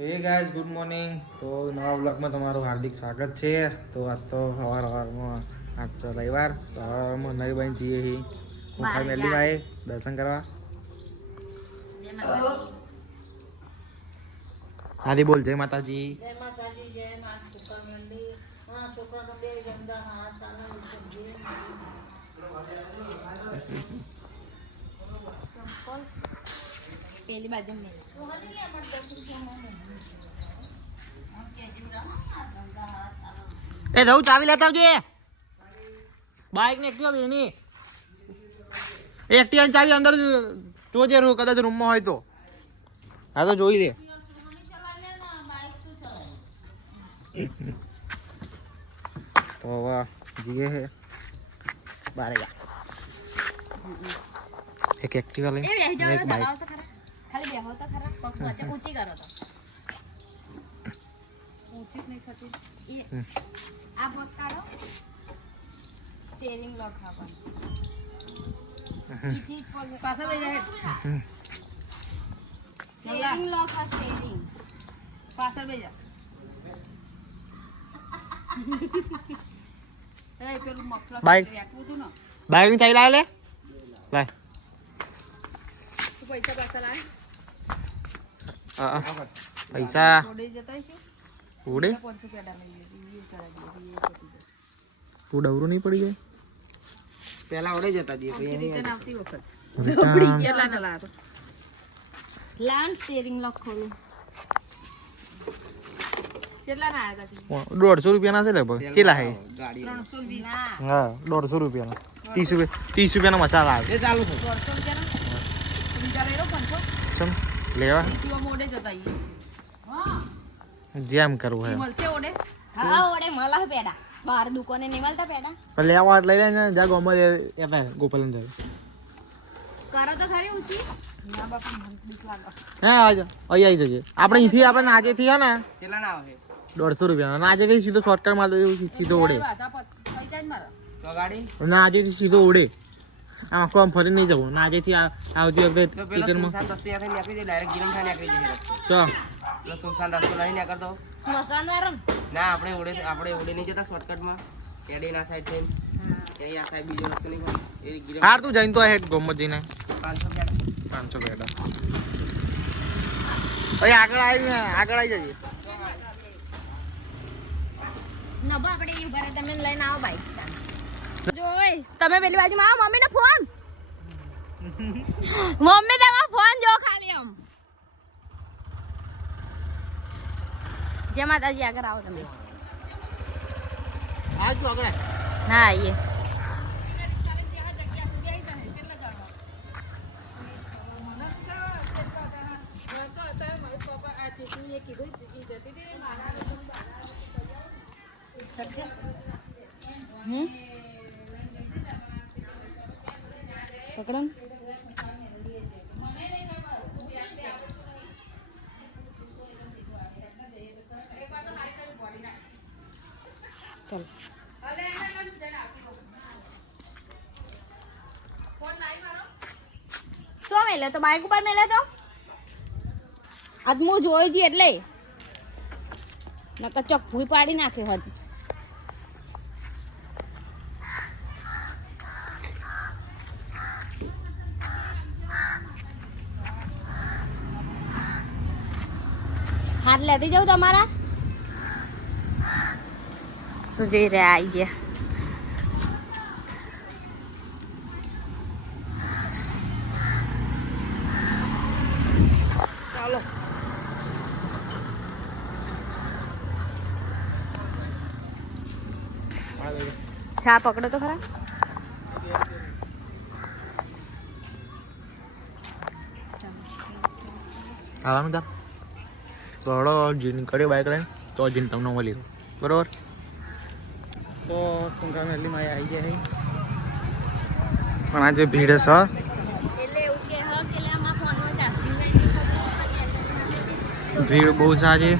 Hey guys good morning. तो नवा blog में તમારું હાર્દિક સ્વાગત છે। તો આજ તો સવારમાં આજ તો રવિવાર તો નવી બહેન જઈએ ही હું ફેમિલી ભાઈ દર્શન કરવા। આદિ બોલ જય માતાજી। જય માતાજી જય મા શુક્ર મંડી હા શુક્ર નો બે ગંદા હાથ ચાલે સબ્જી સંપલ પેલી બાજુ મે એ જાઉં ચાવી લેતા આવજે। બાઇક ને એક્ટિવા બેની એક્ટિવા ની ચાવી અંદર જોજે કદાચ રૂમમાં હોય તો હા તો જોઈ લે। तो वाह ये है 12 एक एक्टिवा ले एक बाइक खाली बेहो तो खरा पग वच्चे ऊंची करो तो ऊंची नहीं खती ये आ मत काढो स्टीयरिंग लॉक हा पण ठीक पासा बे जाए स्टीयरिंग लॉक हा स्टीयरिंग पासा बे जा ए पेલું મફલર રાખવું તું ને બાઇક ની ચાવી લાવ લે લાય તું પૈસા પાછા લાય પૈસા ઓડે જતા છે ઉડે 500 પેડા લઈ લે ये चला दे તું ડવરો નહીં પડી જાય પેલા ઓડે જતા દી ये रिटर्न આવતી વખત રિટર્ન કેટલા ના લાતો લાન સ્ટીયરિંગ લોક ખોલું કેટલા ના આયા તા 150 રૂપિયા ના છે લગભગ કેટલા હે ગાડી 320 ના હા 150 રૂપિયા ના 30 રૂપિયા ના મસાલા આવે એ ચાલુ છે 150 રૂપિયા ના બીજા લઈ લો 500 ચમ લેવા ઈટીઓ મોડે જતા ઈ હા જેમ કરવું હે મળશે ઓડે હા ઓડે મળા પેડા બાર દુકાને નહીં મળતા પેડા પણ લેવા લઈ લે ને જા ગોમર એતા ગોપાલન જાય કરો તો ખરી ઊંચી ના બાપા મને બીક લાગે હે આજો અહીં આવી જજે આપણે અહીંથી આપણે નાજે થી હે ને કેટલા ના આવે 150 રૂપિયા નાજે થી સીધો શોર્ટકટ માર દો સીધો ઉડે થઈ જાય ને મારા તો ગાડી નાજે થી સીધો ઉડે આમ કોમ ફરી નહીં જવું નાજે થી આવતી વખતે તો પેલો ટિકિટમાં સુનસાન રસ્તે આથી નીકળી જાય ડાયરેક્ટ ગિરમ થાય નીકળી જાય ચો પેલો સુનસાન રસ્તો નહીં નીકળતો સ્મશાન વાળો ના આપણે ઓડે નહીં જતા શોર્ટકટમાં કેડી ના સાઈડ થી ત્યાં આ સાઈડ બીજો રસ્તો નહીં હોય એ ગિરમ હાર તું જઈને તો હેડ ગોમત જઈને 500 પેડા 500 બેડા અહીં આગળ આવી જજે નબા આપણે ઈ ઉભા રહે તમે લઈને આવો બાઈક જો ઓય તમે પેલી બાજુમાં આવો મમ્મીને ફોન મમ્મી તમારો ફોન જો ખાલી આમ જય માતાજી આગળ આવો તમે આજ તું આગળ હા આઈએ પકડો ચલ તો મેલે તો બાઈક ઉપર મેલે તો આદમો જોઈ જી એટલે નકર ચોક ભૂઈ પાડી નાખે હોત હાથ લેતી જાઉં તમારા તો જઈ રહ્યા આવી ગયા ચાલો ચા પકડો તો ખરા આવવાનું તા થોડો જીન કર્યો બાઇક લઈને તો જીન તમને મળી બરોબર તો ટૂંકા મેલીમાં આવી ગયા પણ આજે ભીડ છે એટલે એવું કે હા કે આમાં ફોનમાં ચાર્જિંગ નહીં ભીડ બહુ છે આજે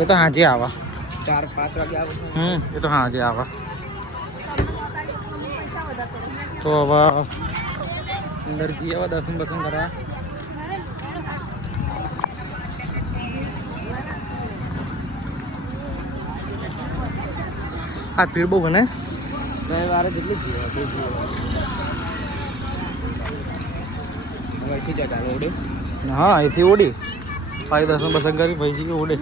એ તો હાજે આવા 4-5 વાગે આવે એ તો હાજે આવા તો હવે અંદર જઈએ હવે દર્શન બર્શન કરવા આ ભીડ બહુ બને રવિવારે જેટલી જ અહીંથી જતા ઓડે હા અહીંથી ઓડી ભાઈ દર્શન બસન કરી ભાઈજી કે ઓડે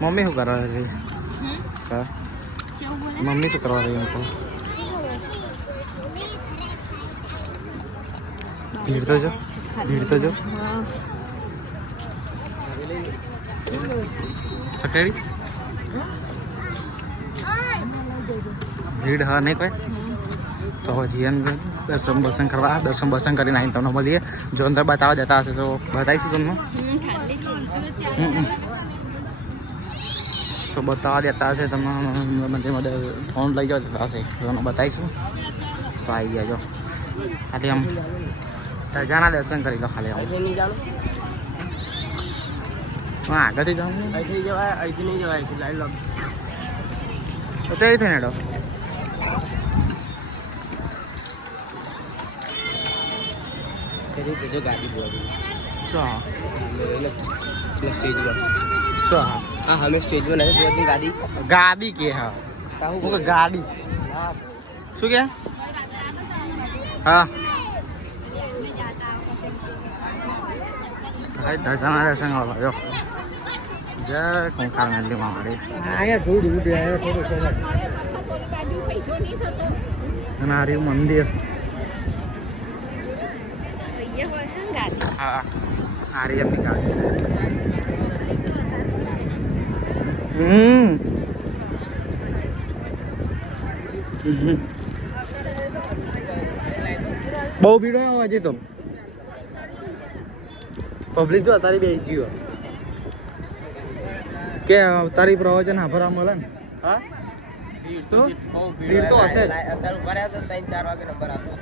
મમ્મી શું કરવા રહી હા મમ્મી શું કરવા રહી એમ કહું ભીડ તો જો ચકેડી ભીડ હા નહીં કોઈ તો હજી અંદર દર્શન બસન કરીને આવીને તમને મળીએ જો અંદર બતાવવા દેતા હશે તો બતાવીશું તમને તો બતાવવા દેતા હશે તમને ફોન લઈ જવા દેતા હશે તો તમને બતાવીશું તો આવી ગયા જો ખાલી આમ ધજાના દર્શન કરી લો ખાલી આમ નહીં જાણું હા આગળથી જાઉં અહીંથી જવાય અહીંથી નહીં જવાય અહીંથી લાઈન લો તો તે થઈને હેડો જો ગાડી બોલાવી ચો સ્ટેજ પર ચો હા અમે સ્ટેજ પર નહીં પહોંચી ગાડી ગાડી કે હા કાહું હું કે ગાડી શું કે હા ભાઈ ધજાના દર્શન વાળા જો જય કંકાળ મેલી મારી અહીંયા ધૂળ ઉડે આવ્યો થોડું અને હારી મંદિર હા હારી એમની ગાડી બહુ ભીડ હોય આજે તો પબ્લિક જો તારી બે જીવો કે તારી પ્રવચન હાફરા મળે ને હા શું ભીડ તો હશે જ અત્યારે ઉભા રહ્યા તો 3-4 વાગે નંબર આપો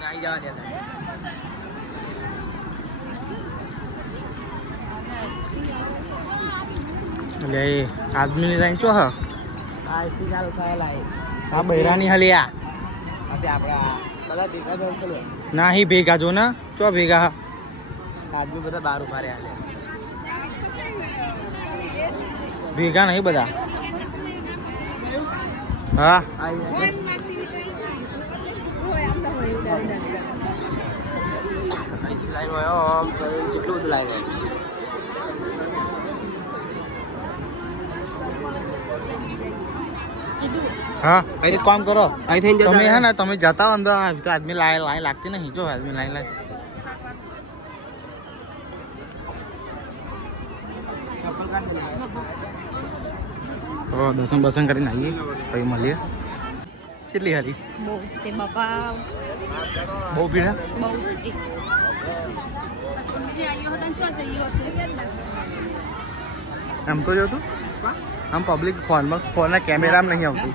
નાઈ જવા દેતા એટલે એ આદમીની લાઈન ચો હા અહીંથી ચાલુ થયેલા આ બૈરાની હલિયા આજે આપણા બધા ભેગા થશે ને ના હી ભેગા જો ને ચો ભેગા આદમી બધા બહાર ઉભા રહ્યા ભેગા નહીં બધા હા અહીંથી લાઈન હોય આમ જેટલું બધું લાઈન હોય હા એક કામ કરો અહીંથી તમે હે ને તમે જતા હો અંદર તો આદમી લાઈન લાગતી નહીં જો આદમી લાઈન તો દર્શન બસન કરીને આવીએ પછી મળીએ કેટલી હારી બહુ તે બાપા બહુ ભીડ હે? બહુ એમ તો જોતું આમ પબ્લિક ફોનના કેમેરામાં નહીં આવતું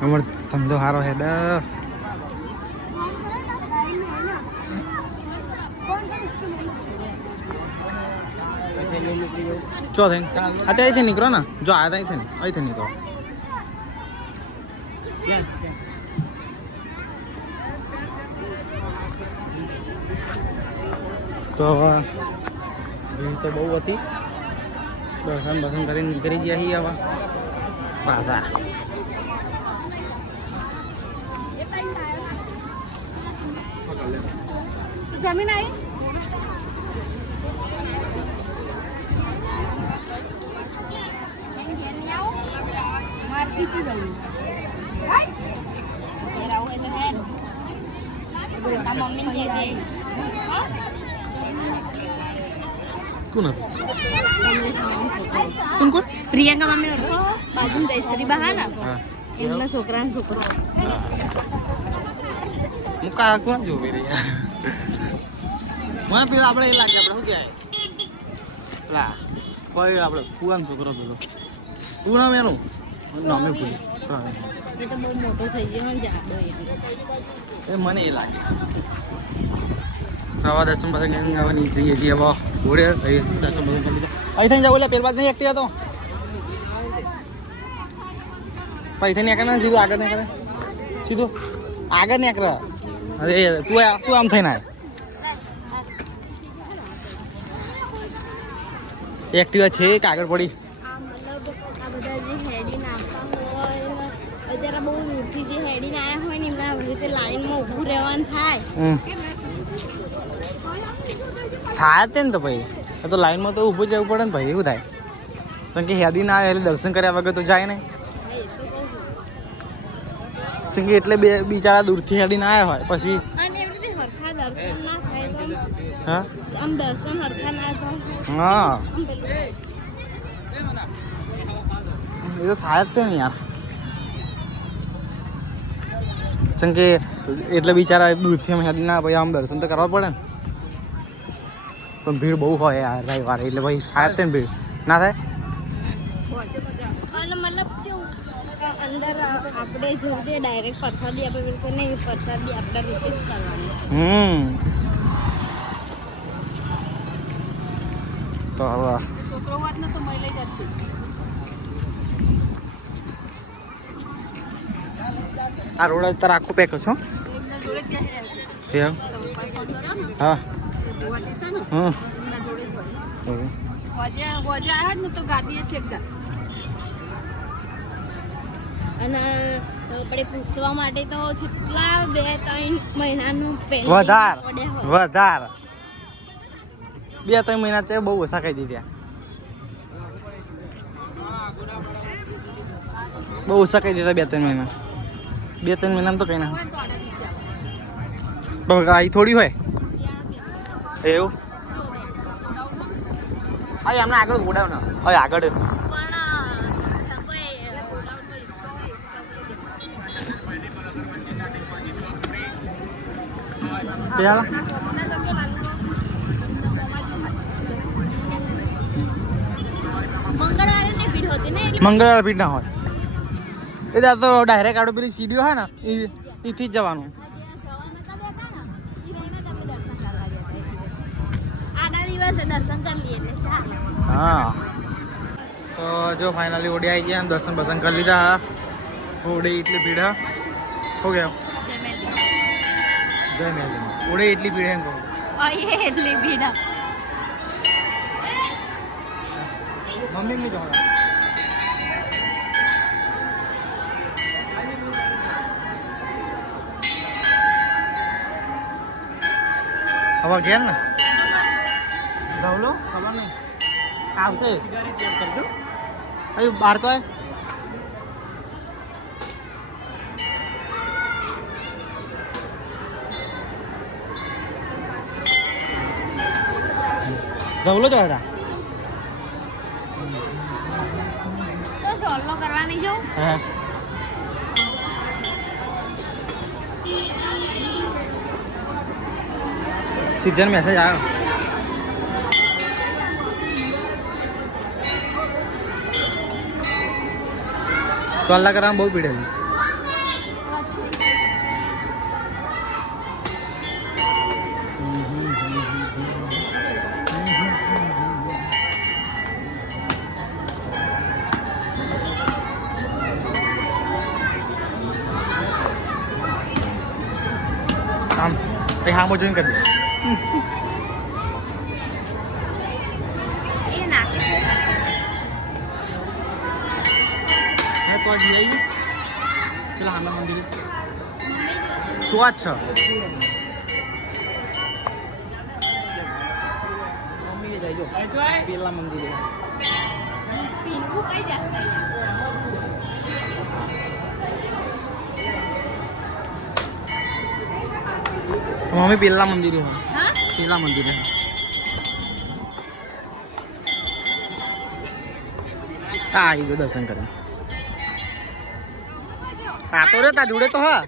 અમાર ધંધો સારો હેડ ચો થઈને અહીંથી નીકળો ને જો આ અહીંથી નીકળો તો ભીડ તો બહુ હતી દર્શન કરીને નીકળી ગયા છીએ આવા પાછા જમીન આવી કોણ કોણ પ્રિયંકા મમ્મી ઓળખો બાજુ જયશ્રી બહાર હા એમના છોકરાનો છોકરો મુકા કોણ જોવે રે યાર મને પેલા આપણે એ લાગે આપણે શું કહેવાય પેલા કોઈ આપણે ફુવાનો છોકરો પેલો પૂનમ એનું નામે ભૂલી એ તો બહુ મોટો થઈ ગયો ને જાડો એ મને એ લાગે સવા દર્શન પછી જઈએ છીએ હવે ઘોડે દર્શન બધું કરી લીધું. અહીંથી જવું એટલે પેલા નહીં એકટી હતો અહીંથી નીકળે ને સીધું આગળ નીકળે સીધું આગળ નીકળે. અરે તું આમ થઈને આવે એક્ટિવા છે કે આગળ પડી આ બધા જે હેડીને આવતા હોય જરા બહુ દૂરથી જે હેડીને આવ્યા હોય ને એમના આવી રીતે લાઈનમાં ઊભું રહેવાનું થાય. થાય તે ને તો ભાઈ તો લાઈનમાં તો ઊભું જવું પડે ને ભાઈ એવું થાય કારણ કે હેડી ના આવે એટલે દર્શન કર્યા વગર તો જાય નહીં. કેમ કે એટલે બિચારા દૂરથી હેડી ના આવ્યા હોય પછી અને એવી રીતે હરખા દર્શન ના થાય તો હા આમ દર્શન હરખા ના થાય. હા એ તો થાય જ તે ને યાર કેમ કે એટલે બિચારા દૂરથી હેડી ના ભાઈ આમ દર્શન તો કરવા પડે ને પણ ભીડ બહુ હોય યાર રવિવારે એટલે ભાઈ થાય જ તે ને ભીડ ના થાય. અને મતલબ કેવું કે અંદર આપણે જેવું છે ડાયરેક્ટ પ્રસાદી આપે બિલકુલ નહીં પ્રસાદી આપણા રીતે જ કરવાની. તો હવે છોકરો વાત ને તો મળી જશે. આ રોડ અત્યારે આખો પેક છો હા અને આપણે પૂછવા માટે તો જેટલા 2-3 મહિનાનું વધાર 2-3 મહિના તે બહુ ઓછા ખાઈ દીધા બહુ ઓછા ખાઈ દીધા 2-3 મહિના 2-3 મહિનામાં તો કઈ ના અહીં થોડી હોય એવું હા એમને આગળ ગોડાવ ને હવે આગળ મંગળવારે ભીડ ના હોય એ ત્યાં તો ડાયરેક્ટ આડો પેલી સીડીઓ હોય ને એથી જ જવાનું. હા તો જો ફાઇનલી ઓડી આવી ગયા દર્શન બસન કરી લીધા. ઓડી એટલી ભીડ હો ગયા જય મેં ઓડી એટલી ભીડ એમ કહું એટલી ભીડ મમ્મી નહીં જવા હવે ઘેર ને ધવલો ખબર નહીં આવશે અહીં બહાર તો ધવલો જો હતા કરવાની જો હા સીધા મેસેજ આવ્યો ચોલ્લા કરવામાં બહુ પીડે આમ એ હામો જોઈને કરી દે તો જ લઈ પેલા હાના મંદિર તો આ જ છે પેલા મંદિરે મમ્મી પેલા મંદિરે હોય પેલા મંદિરે હા આવી ગયો દર્શન કરે આ તો રે તા જોડે તો હા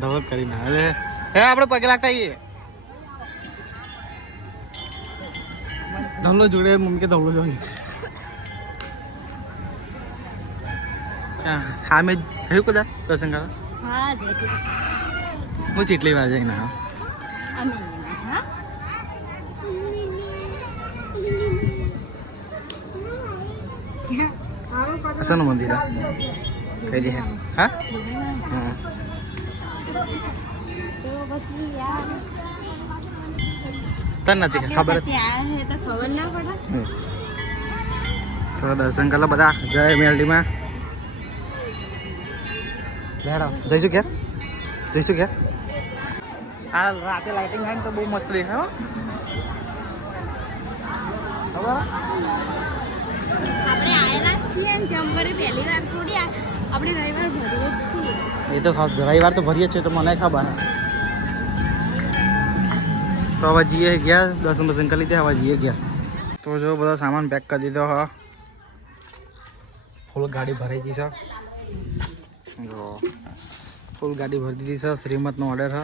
ધવલ કરીને હવે હે આપણે પગે લાગતા આવીએ ધવલો જોડે મમ્મી કે ધવલો જોઈએ હા મેં થયું કદા દર્શન કરવા હું જેટલી વાર જઈને આવ્યો. અમે હા શાનું મંદિર કઈ દે હા હા તો પછી યાર તને નથી ખબર જ. ત્યાં હે તો ખબર ના પડે. તો દર્શન કરો બધા જય મેલડીમાં. લેડો જઈશું ક્યાં જઈશું ક્યાં. હા રાતે લાઇટિંગ થાય ને તો બહુ મસ્ત દેખાય હો. ખબર આપણે આયેલા જ છીએ ને જમ્પરે પહેલી વાર થોડી આપણે રવિવાર ભરવો જ છીએ. એ તો રવિવાર તો ભરીએ જ છે તો મને ખબર. તો હવે જઈએ ગયા દર્શન બર્શન કરી લીધે હવે જઈએ ગયા. તો જો બધો સામાન પેક કરી દીધો હ. ફૂલ ગાડી ભરાઈ ગઈ છે. જો ફૂલ ગાડી ભરી દીધી છે. શ્રીમતનો ઓર્ડર હ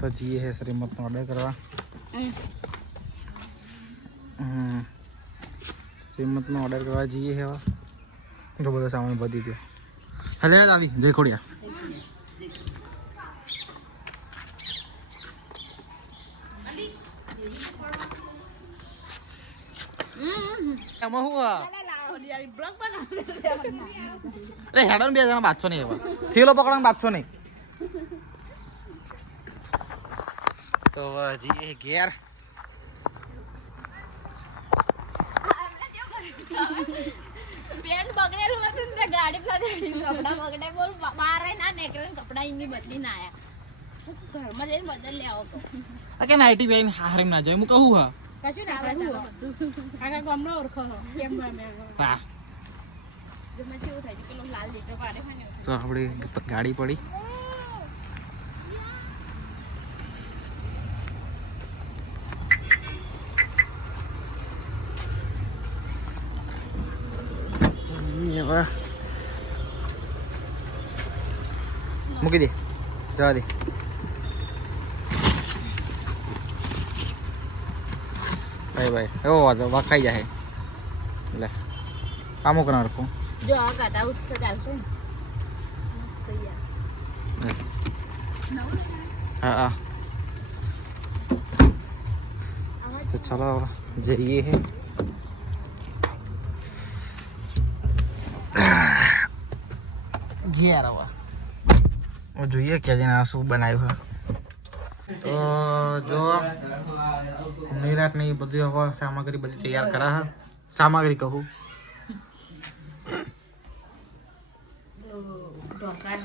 તો જઈએ હે શ્રીમતનો ઓર્ડર કરવા. શ્રીમતનો ઓર્ડર કરવા જઈએ હે હવે. જો બધો સામાન ભરી દીધો. હલે આવી જય ખોડિયા. એમાં શું અરે હેડો ને 2 જણા બાદશો નહીં એવા થેલો પકડવાનું બાદશો નહીં. તો જઈએ ઘેર. પેન્ટ બગડેલું હતું ને ગાડી પલાળેલી કપડા બગડે બોલ બારે ના નીકળે કપડા ઇની બદલી ના આયા ઘરમાં જઈને બદલ લે આવો તો આ કે નાઈટી બેન હારેમ ના જાય હું કહું હા કશું ના બધું કાકા ગમનો ઓળખો કેમ ગમે હા. ગમે કેવું થાય છે પેલો લાલ દીકરો પાડે ખાને તો આપણી ગાડી પડી. મૂકી દે જવા દે. ભાઈ ભાઈ એવો વાંધો વખાઈ જાય એટલે અમુક ના રાખું. જો આ કાટા ઉઠ ચાલશે મસ્ત યાર હા હા તો ચાલો જઈએ હે. ઘેર હવે જોઈએ કે શું બનાવ્યું. તો જો નિરાટ ને બધું હવે સામગ્રી બધી તૈયાર કરા હા. સામગ્રી કહું ઢોસા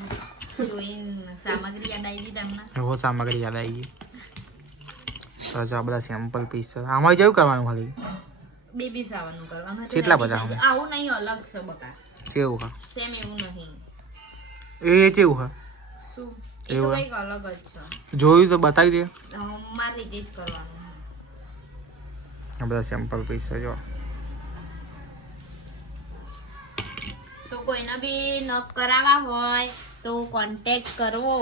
જોઈને સામગ્રી યાદ આવી ગઈ તમને હવે સામગ્રી યાદ આવી ગઈ. તો જો આ બધા સેમ્પલ પીસ છે. આમાં જેવું કરવાનું ખાલી બેબી સાવાનું કરવાનું કેટલા બધા આવું નહીં અલગ છે બકા કેવું હા સેમ એવું નહીં એ કેવું હા શું એ તો એવું કંઈક અલગ જ છે જોયું તો બતાવી દે. મારી રીતે જ કરવાનું આ બધા સેમ્પલ પીસ છે જો. તો કોઈને બી ન કરાવવા હોય તો કોન્ટેક્ટ કરવો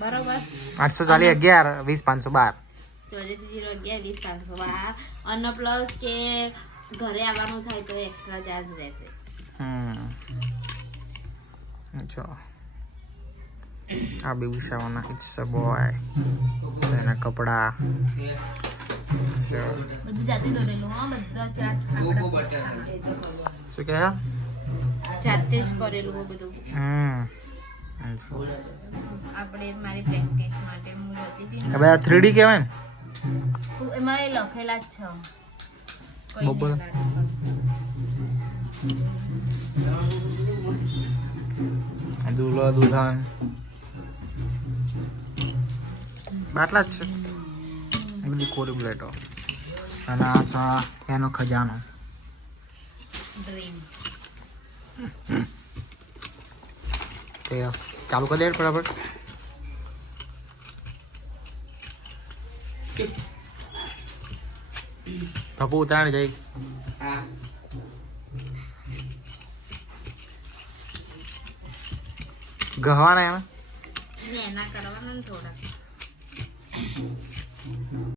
બરોબર 840 11 20 512 84 અને પ્લસ કે ઘરે આવવાનું થાય તો એક્સ્ટ્રા ચાર્જ રહેશે. જો આ બેબી શાવાના ઇટ્સ અ બોય એના કપડા બધું જાતે દોરેલું હા બધા ચાર્ટ શું કહે જાતે જ કરેલું હોય બધું. આપણે મારી પ્રેક્ટિસ માટે હું જોતી હતી આ બધા 3D કહેવાય ને એમાં એ લખેલા જ છે બબલ. દુલ્હો દુલ્હન બાટલા જ છે બધી કોરી પ્લેટો અને આ સા એનો ખજાનો. ડ્રીમ તે ચાલુ કરી દે બરાબર. પપ્પુ ઉતાર જાય હા ગહવાના એમાં એના કરવાના ને થોડા